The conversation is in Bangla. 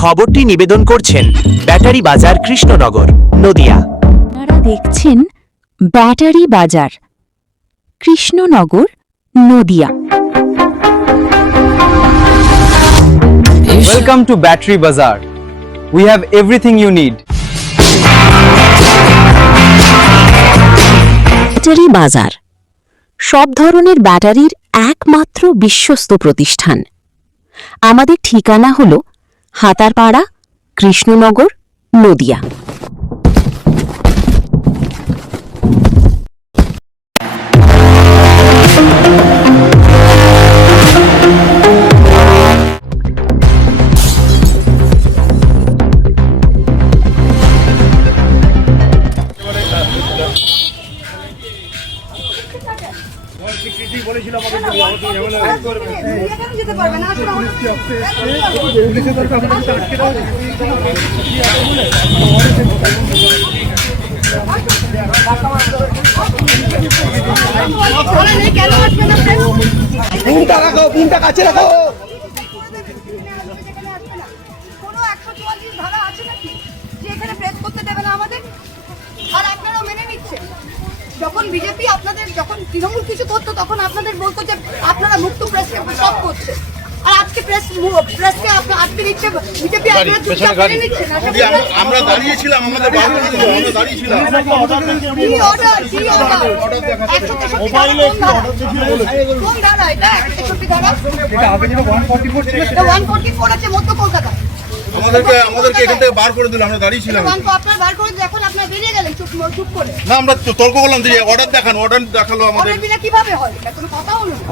খবরটি নিবেদন করছেন ব্যাটারি বাজার কৃষ্ণনগর, নদিয়া। আপনারা দেখছেন ব্যাটারি বাজার Krishnanagar, Nadia. Welcome to Battery Bazaar. We have everything you need. Battery বাজার সব ধরনের ব্যাটারির একমাত্র বিশ্বস্ত প্রতিষ্ঠান। আমাদের ঠিকানা হল হাতারপাড়া, কৃষ্ণনগর, নদিয়া। ফোনটা কাছে রাখো। কোনো 144 ধারা আছে নাকি যে এখানে প্রেস করতে দেবে না আমাদের? আর আপনারাও মেনে নিচ্ছেন। যখন বিজেপি আপনাদের, যখন তৃণমূল কিছু করতো তখন আপনাদের বলতো যে আপনারা মুক্ত প্রেসকে সব করছে, আর আজকে প্রেসকে আজকে দিচ্ছে বিজেপি। আপনারা চুপচাপ মেনে নিচ্ছেন। আমরা দাঁড়িয়েছিলাম, আমাদের আমরা দাঁড়িয়েছিলাম। কি অর্ডার 163 কোন ধারা? এটা 163 ধারা, এটা 144 আছে মধ্য কলকাতা। আমাদেরকে এখান থেকে বার করে দিল, আমরা দাঁড়িয়েছিলাম। আপনার বার করে দিলে এখন আপনারা বেরিয়ে গেলেন চুপ করে। না, আমরা তর্ক করলাম যে অর্ডার দেখান, অর্ডার দেখালো আমাদের। অর্ডার বিনা কিভাবে হয়? এটা কোনো কথা হলো না।